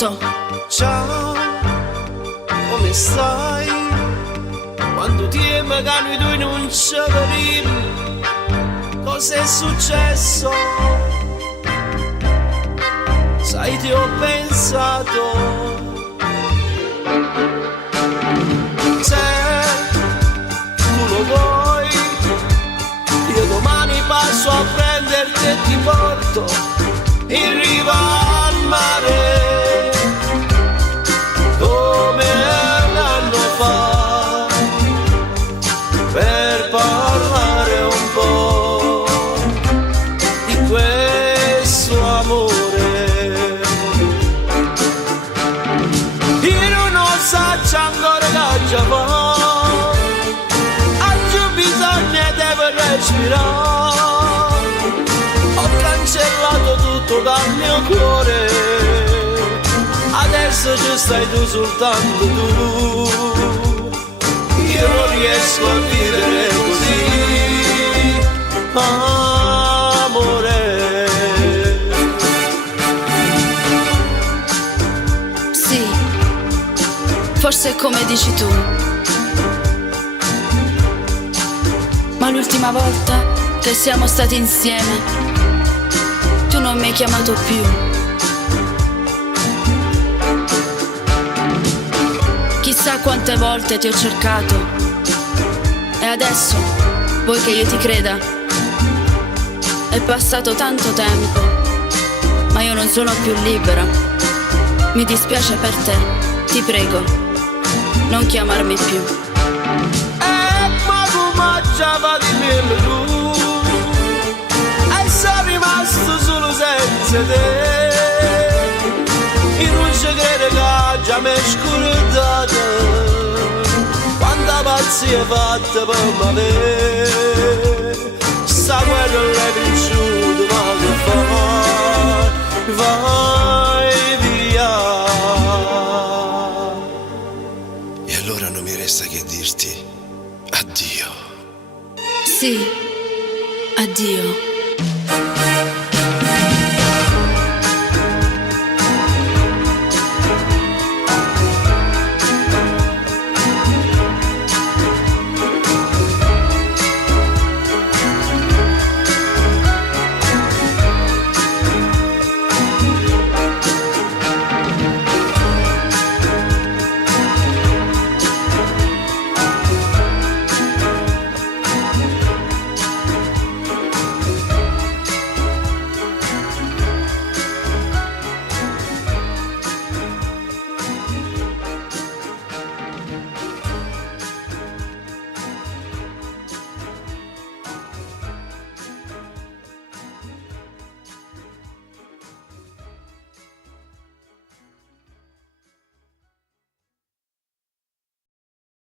tutto. Ciao, come stai? Quando ti magari tu non ci capivi cos'è successo. Sai, ti ho pensato. Se tu lo vuoi, io domani passo a prenderti e ti porto in riva al mare, come l'anno fa, per parlare un po' di questo amore. Io non so ancora che già fa, oggi bisogna di respirare. Ho cancellato tutto dal mio cuore, adesso ci stai tu, soltanto tu. Io non riesco a vivere così, amore. Sì, forse è come dici tu, ma l'ultima volta che siamo stati insieme tu non mi hai chiamato più. Chissà quante volte ti ho cercato e adesso vuoi che io ti creda? È passato tanto tempo, ma io non sono più libera. Mi dispiace per te, ti prego, non chiamarmi più. Ma tu mangiava di mille tu, e sei rimasto solo senza te. Io non ci credo che già mi scordata quanta pazzia fatta per m'avere. Sta guerra l'hai vissuta, ma che fai? Vai via. E allora non mi resta che dirti addio. Sì, addio.